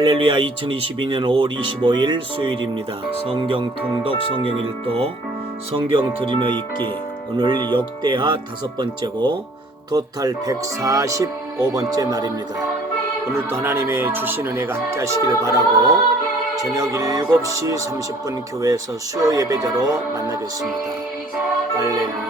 할렐루야 2022년 5월 25일 수요일입니다. 성경 통독 성경 일도 성경 들으며 읽기 오늘 역대하 다섯 번째고 토탈 145번째 날입니다. 오늘도 하나님의 주신 은혜가 함께 하시길 바라고 저녁 7시 30분 교회에서 수요 예배자로 만나겠습니다. 할렐루야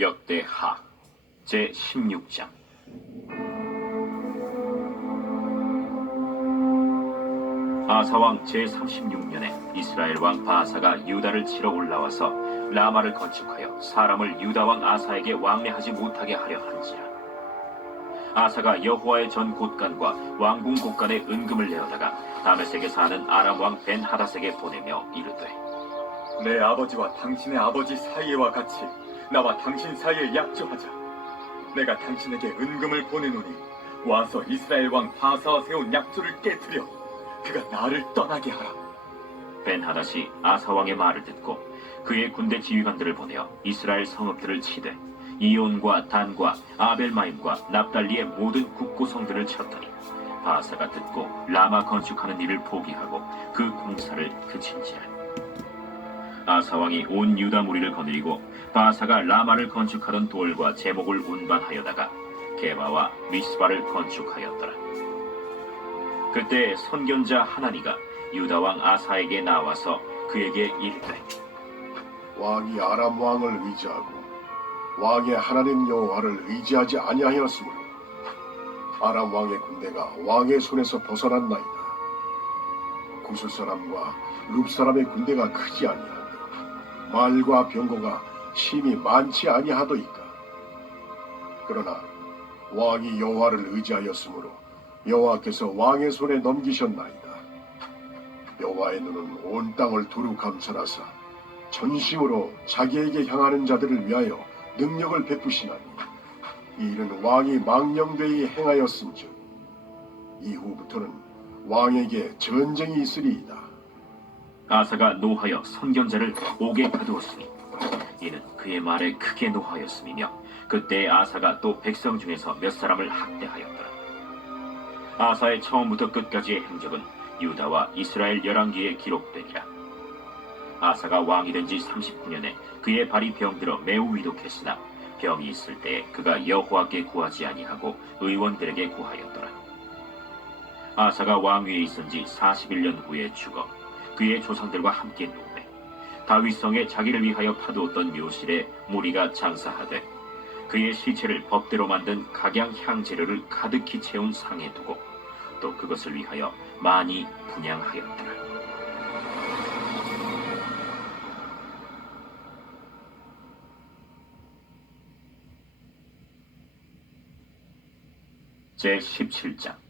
역대하 제 16장. 아사왕 제 36년에 이스라엘 왕 바사가 유다를 치러 올라와서 라마를 건축하여 사람을 유다 왕 아사에게 왕래하지 못하게 하려 한지라. 아사가 여호와의 전 곳간과 왕궁 곳간에 은금을 내어다가 다메섹에 사는 아람 왕 벤 하닷에게 보내며 이르되 내 아버지와 당신의 아버지 사이와 같이 나와 당신 사이에 약조하자. 내가 당신에게 은금을 보내노니 와서 이스라엘 왕 바사와 세운 약조를 깨뜨려 그가 나를 떠나게 하라. 벤 하닷이 아사 왕의 말을 듣고 그의 군대 지휘관들을 보내어 이스라엘 성읍들을 치되 이온과 단과 아벨마임과 납달리의 모든 국고성들을 쳤더니 바사가 듣고 라마 건축하는 일을 포기하고 그 공사를 그친지라 아사 왕이 온 유다 무리를 거느리고 바사가 라마를 건축하던 돌과 제목을 운반하여다가 게바와 미스바를 건축하였더라 그때 선견자 하나니가 유다 왕 아사에게 나와서 그에게 이르되 왕이 아람 왕을 의지하고 왕의 하나님 여호와를 의지하지 아니하였으므로 아람 왕의 군대가 왕의 손에서 벗어났나이다. 구스 사람과 룹 사람의 군대가 크지 아니하며 말과 병거가 심히 많지 아니하도이까. 그러나 왕이 여호와를 의지하였으므로 여호와께서 왕의 손에 넘기셨나이다. 여호와의 눈은 온 땅을 두루 감찰하사 전심으로 자기에게 향하는 자들을 위하여 능력을 베푸시나니 이 일은 왕이 망령되이 행하였음즉 이후부터는 왕에게 전쟁이 있으리이다. 아사가 노하여 선견자를 옥에 가두었으니 이는 그의 말에 크게 노하였음이며 그때 아사가 또 백성 중에서 몇 사람을 학대하였더라. 아사의 처음부터 끝까지의 행적은 유다와 이스라엘 열왕기에 기록되니라. 아사가 왕이 된 지 39년에 그의 발이 병들어 매우 위독했으나 병이 있을 때 그가 여호와께 구하지 아니하고 의원들에게 구하였더라. 아사가 왕위에 있은 지 41년 후에 죽어 그의 조상들과 함께 누우매 다윗성에 자기를 위하여 파두었던 묘실에 무리가 장사하되 그의 시체를 법대로 만든 각양 향재료를 가득히 채운 상에 두고 또 그것을 위하여 많이 분양하였더라. 제 17장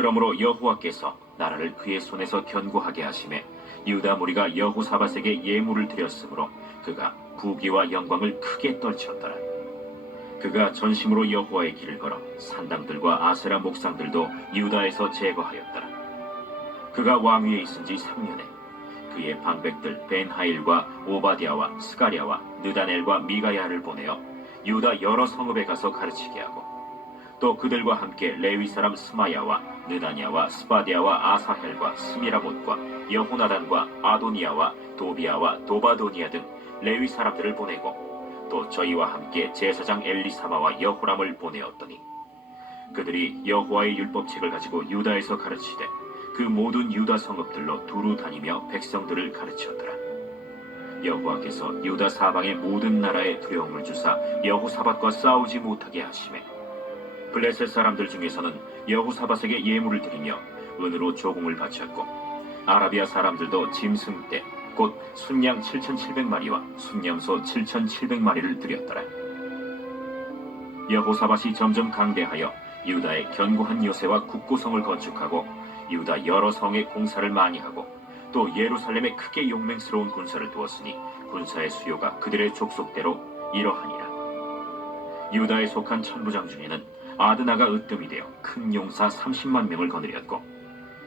그러므로 여호와께서 나라를 그의 손에서 견고하게 하심에 유다 무리가 여호사밧에게 예물을 드렸으므로 그가 부귀와 영광을 크게 떨쳤더라. 그가 전심으로 여호와의 길을 걸어 산당들과 아세라 목상들도 유다에서 제거하였더라. 그가 왕위에 있은 지 3년에 그의 방백들 벤하일과 오바디아와 스가랴와 느다넬과 미가야를 보내어 유다 여러 성읍에 가서 가르치게 하고 또 그들과 함께 레위 사람 스마야와 느다냐와 스바디아와 아사헬과 스미라못과 여호나단과 아도니아와 도비아와 도바도니아 등 레위 사람들을 보내고 또 저희와 함께 제사장 엘리사마와 여호람을 보내었더니 그들이 여호와의 율법책을 가지고 유다에서 가르치되 그 모든 유다 성읍들로 두루 다니며 백성들을 가르쳤더라. 여호와께서 유다 사방의 모든 나라에 두려움을 주사 여호사밧과 싸우지 못하게 하심에 블레셋 사람들 중에서는 여호사밧에게 예물을 드리며 은으로 조공을 바쳤고 아라비아 사람들도 짐승 떼곧 순양 7,700마리와 순염소 7,700마리를 드렸더라. 여호사밧이 점점 강대하여 유다의 견고한 요새와 국고성을 건축하고 유다 여러 성의 공사를 많이 하고 또 예루살렘에 크게 용맹스러운 군사를 두었으니 군사의 수요가 그들의 족속대로 이러하니라. 유다에 속한 천부장 중에는 아드나가 으뜸이 되어 큰 용사 30만 명을 거느렸고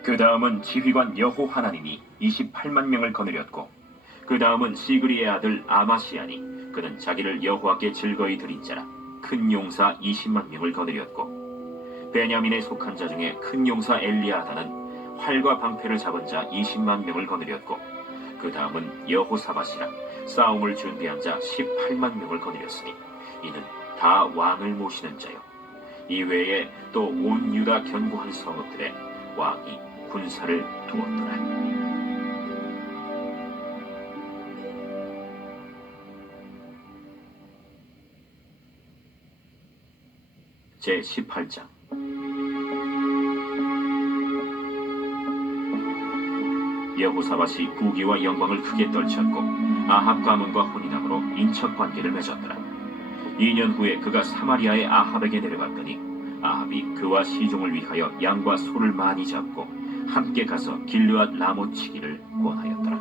그 다음은 지휘관 여호 하나님이 28만 명을 거느렸고 그 다음은 시그리의 아들 아마시아니 그는 자기를 여호와께 즐거이 드린 자라 큰 용사 20만 명을 거느렸고 베냐민에 속한 자 중에 큰 용사 엘리아다는 활과 방패를 잡은 자 20만 명을 거느렸고 그 다음은 여호사밧이라 싸움을 준비한 자 18만 명을 거느렸으니 이는 다 왕을 모시는 자요 이 외에 또 온 유다 견고한 성읍들에 왕이 군사를 두었더라. 제 18장 여호사밧이 부귀와 영광을 크게 떨쳤고 아합 가문과 혼인함으로 인척 관계를 맺었더라. 2년 후에 그가 사마리아의 아합에게 내려갔더니 아합이 그와 시종을 위하여 양과 소를 많이 잡고 함께 가서 길르앗 라못 치기를 권하였더라.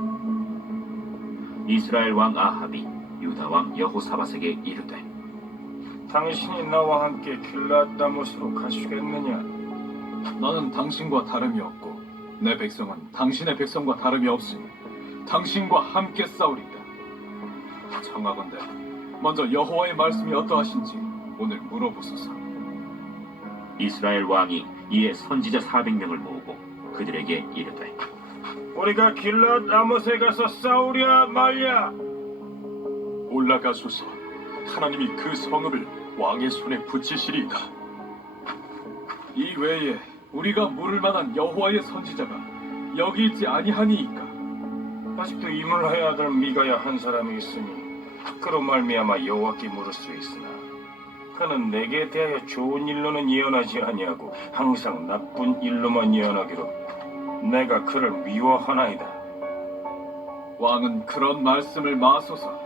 이스라엘 왕 아합이 유다 왕 여호사밧에게 이르되 당신이 나와 함께 길라다못으로 가시겠느냐? 나는 당신과 다름이 없고 내 백성은 당신의 백성과 다름이 없으니 당신과 함께 싸우리다. 청하건대 먼저 여호와의 말씀이 어떠하신지 오늘 물어보소서. 이스라엘 왕이 이에 선지자 400명을 모으고 그들에게 이르되 우리가 길라다못에 가서 싸우랴 말랴? 올라가소서. 하나님이 그 성읍을 왕의 손에 붙이시리이다. 이 외에 우리가 물을 만한 여호와의 선지자가 여기 있지 아니하니이까. 아직도 이물하의 아들 미가야 한 사람이 있으니 그로 말미암아 여호와께 물을 수 있으나 그는 내게 대하여 좋은 일로는 예언하지 아니하고 항상 나쁜 일로만 예언하기로 내가 그를 미워하나이다. 왕은 그런 말씀을 마소서.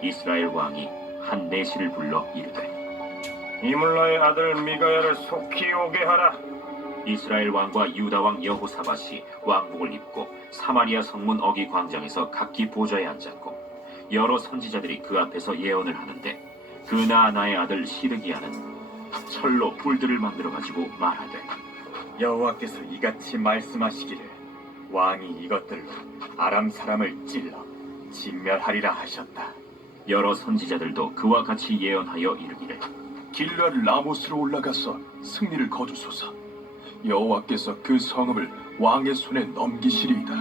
이스라엘 왕이 한 내시를 불러 이르되 이물라의 아들 미가야를 속히 오게 하라. 이스라엘 왕과 유다 왕 여호사밧이 왕복을 입고 사마리아 성문 어기 광장에서 각기 보좌에 앉았고 여러 선지자들이 그 앞에서 예언을 하는데 그 나아나의 아들 시드기야는 철로 불들을 만들어 가지고 말하되 여호와께서 이같이 말씀하시기를 왕이 이것들로 아람 사람을 찔러 진멸하리라 하셨다. 여러 선지자들도 그와 같이 예언하여 이르기를 길르앗 라모스로 올라가서 승리를 거두소서. 여호와께서 그 성읍을 왕의 손에 넘기시리이다.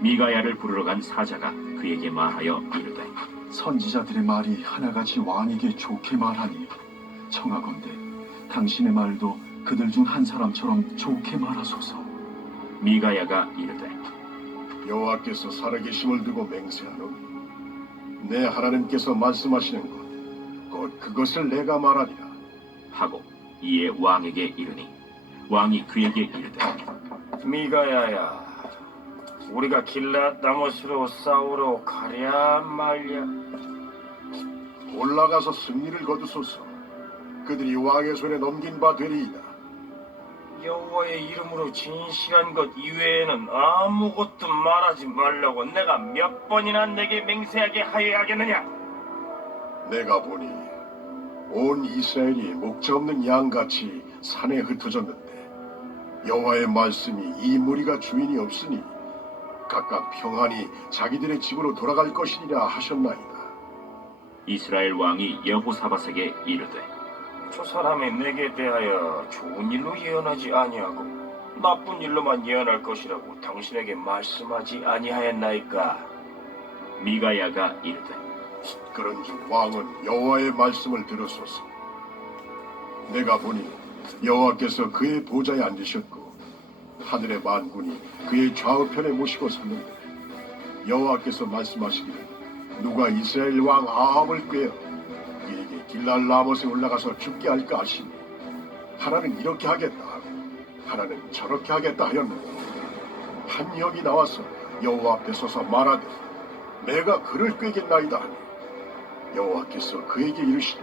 미가야를 부르러 간 사자가 그에게 말하여 이르되 선지자들의 말이 하나같이 왕에게 좋게 말하니 청하건대 당신의 말도 그들 중 한 사람처럼 좋게 말하소서. 미가야가 이르되 여호와께서 살아계심을 두고 맹세하노니 내 하나님께서 말씀하시는 것 곧 그것을 내가 말하리라 하고 이에 왕에게 이르니 왕이 그에게 이르되 미가야야, 우리가 길랏 나못으로 싸우러 가랴 말랴. 올라가서 승리를 거두소서 그들이 왕의 손에 넘긴 바 되리이다 여호와의 이름으로 진실한 것 이외에는 아무것도 말하지 말라고 내가 몇 번이나 내게 맹세하게 하여야겠느냐? 내가 보니 온 이스라엘이 목자 없는 양같이 산에 흩어졌는데 여호와의 말씀이 이 무리가 주인이 없으니 각각 평안히 자기들의 집으로 돌아갈 것이니라 하셨나이다 이스라엘 왕이 여호사밧에게 이르되 저 사람이 내게 대하여 좋은 일로 예언하지 아니하고 나쁜 일로만 예언할 것이라고 당신에게 말씀하지 아니하였나이까? 미가야가 이르되 그런즉 왕은 여호와의 말씀을 들으소서. 내가 보니 여호와께서 그의 보좌에 앉으셨고 하늘의 만군이 그의 좌우편에 모시고 섰는데 여호와께서 말씀하시기를 누가 이스라엘 왕 아합을 꾀어 그에게 길랄 라못에 올라가서 죽게 할까 하시니 하나는 이렇게 하겠다 하고 하나는 저렇게 하겠다 하였는데 한 영이 나와서 여호와 앞에 서서 말하되 내가 그를 꾀겠나이다 하니 여호와께서 그에게 이르시되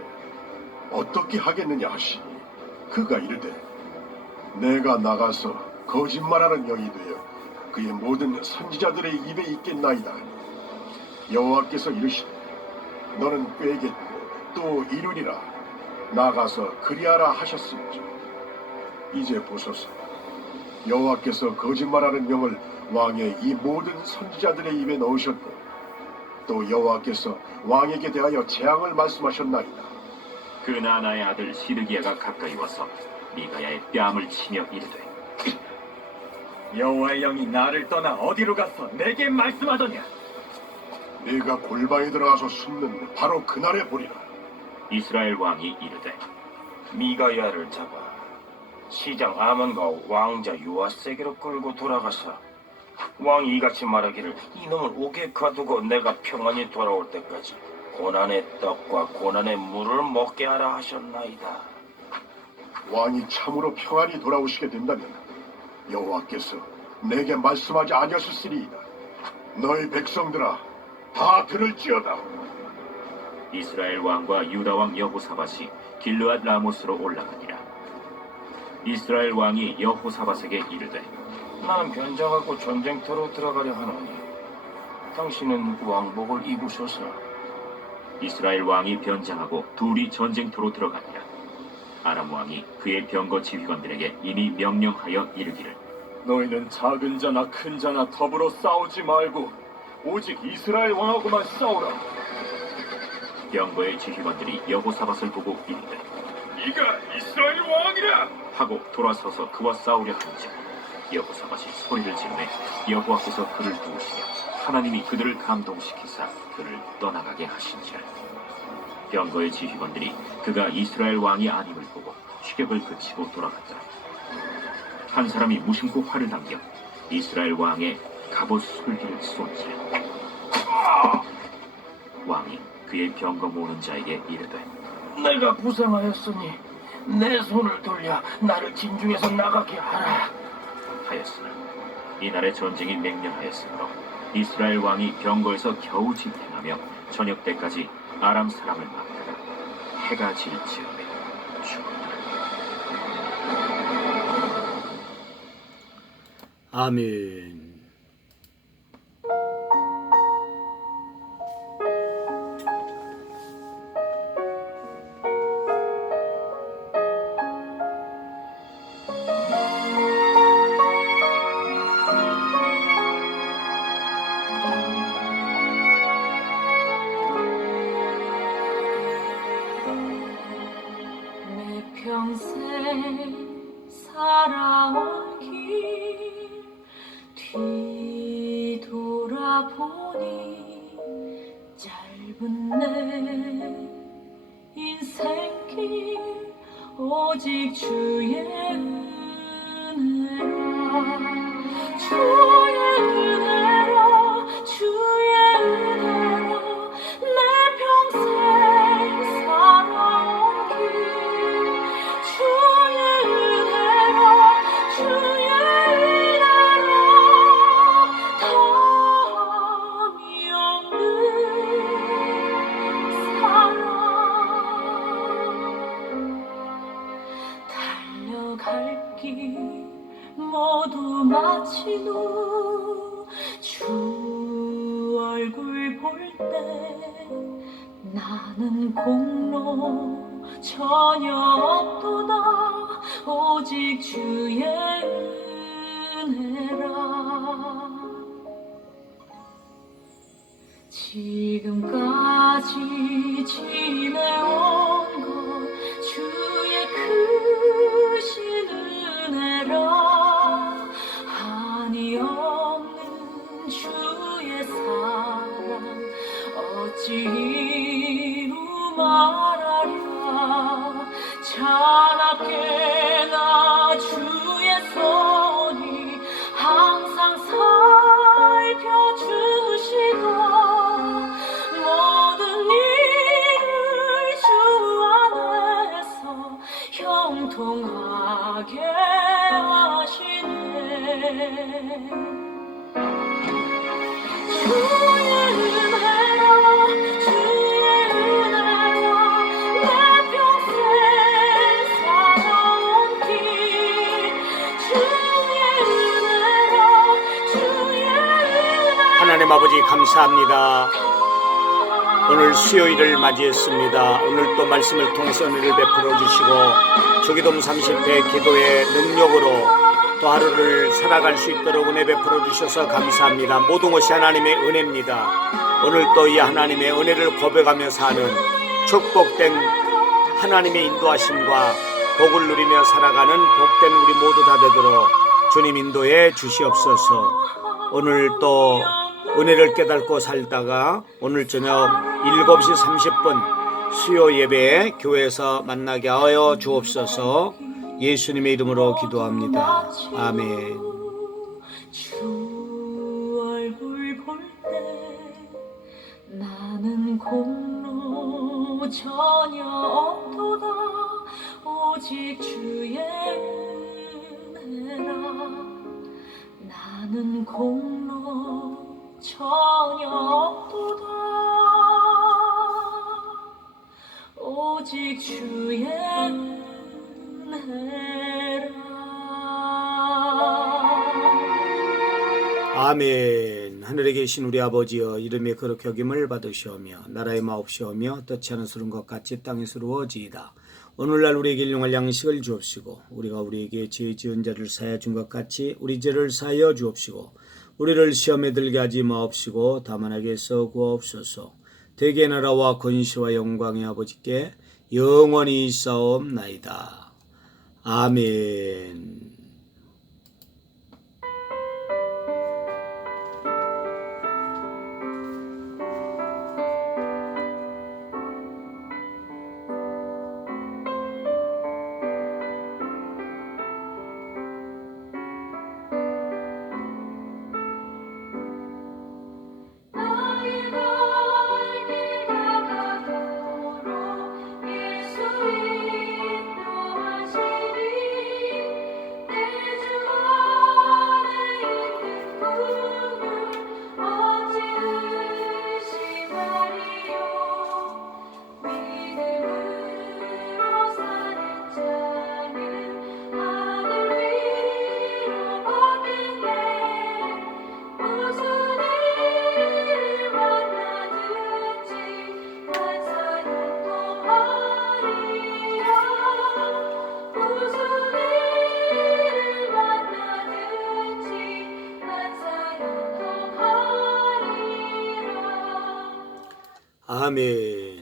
어떻게 하겠느냐 하시니 그가 이르되 내가 나가서 거짓말하는 영이 되어 그의 모든 선지자들의 입에 있겠나이다. 여호와께서 이르시되 너는 꾀겠고 또 이루리라. 나가서 그리하라 하셨음즉 이제 보소서. 여호와께서 거짓말하는 영을 왕의 이 모든 선지자들의 입에 넣으셨고 또 여호와께서 왕에게 대하여 재앙을 말씀하셨나이다. 그 나나의 아들 시드기야가 가까이 와서 미가야의 뺨을 치며 이르되 여호와의 영이 나를 떠나 어디로 가서 내게 말씀하더냐? 네가 골방에 들어가서 숨는 바로 그날에 보리라. 이스라엘 왕이 이르되 미가야를 잡아 시장 아몬과 왕자 요아세게로 끌고 돌아가서 왕이 이같이 말하기를 이놈을 옥에 가두고 내가 평안히 돌아올 때까지 고난의 떡과 고난의 물을 먹게 하라 하셨나이다. 왕이 참으로 평안히 돌아오시게 된다면 여호와께서 내게 말씀하지 아니하셨으리이다. 너희 백성들아 다 들을지어다. 이스라엘 왕과 유다 왕 여호사밧이 길르앗 라모스로 올라가니라 이스라엘 왕이 여호사밧에게 이르되 나는 변장하고 전쟁터로 들어가려 하노니 당신은 왕복을 입으소서. 이스라엘 왕이 변장하고 둘이 전쟁터로 들어가니라 아람 왕이 그의 병거 지휘관들에게 이미 명령하여 이르기를 너희는 작은 자나 큰 자나 더불어 싸우지 말고 오직 이스라엘 왕하고만 싸우라. 병거의 지휘관들이 여호사밧을 보고 이르되 네가 이스라엘 왕이라. 하고 돌아서서 그와 싸우려 하는지 여호사밧이 소리를 지르매 여호와께서 그를 도우시며 하나님이 그들을 감동시키사 그를 떠나가게 하신지라 병거의 지휘관들이 그가 이스라엘 왕이 아님을 보고 추격을 그치고 돌아갔더라 한 사람이 무심코 활을 당겨 이스라엘 왕의 갑옷 솔기를 쏜지라 왕이 그의 병거 모는 자에게 이르되 내가 부상하였으니 내 손을 돌려 나를 진중에서 나가게 하라. 하였으나 이날의 전쟁이 맹렬하였으므로 이스라엘 왕이 병거에서 겨우 집행하며 저녁 때까지 아람 사람을 막다가 해가 질 즈음에 죽었다. 아멘. 살아온 길 뒤돌아보니 짧은 내 인생길 오직 주의 지금까지 지내온 하나님 아버지 감사합니다. 오늘 수요일을 맞이했습니다. 오늘 또 말씀을 통해서 은혜를 베풀어 주시고 주기돔 30회 기도의 능력으로 또 하루를 살아갈 수 있도록 은혜 베풀어 주셔서 감사합니다. 모든 것이 하나님의 은혜입니다. 오늘 또 이 하나님의 은혜를 고백하며 사는 축복된 하나님의 인도하심과 복을 누리며 살아가는 복된 우리 모두 다 되도록 주님 인도해 주시옵소서. 오늘 또 은혜를 깨닫고 살다가 오늘 저녁 7시 30분 수요 예배에 교회에서 만나게 하여 주옵소서 예수님의 이름으로 기도합니다. 아멘. 전혀 없도다 오직 주의 은혜라 나는 공로 전혀 없도다 오직 주의 아멘. 하늘에 계신 우리 아버지여 이름의 거룩히 여김을 받으시오며 나라의 마옵시오며 뜻지 않은 수는 것 같이 땅에 서 루어지이다. 오늘날 우리에게 일용할 양식을 주옵시고 우리가 우리에게 죄 지은 자를 사하여 준 것 같이 우리 죄를 사하여 주옵시고 우리를 시험에 들게 하지 마옵시고 다만 하게서 구하옵소서. 대개 나라와 권시와 영광의 아버지께 영원히 있사옵나이다. 아멘.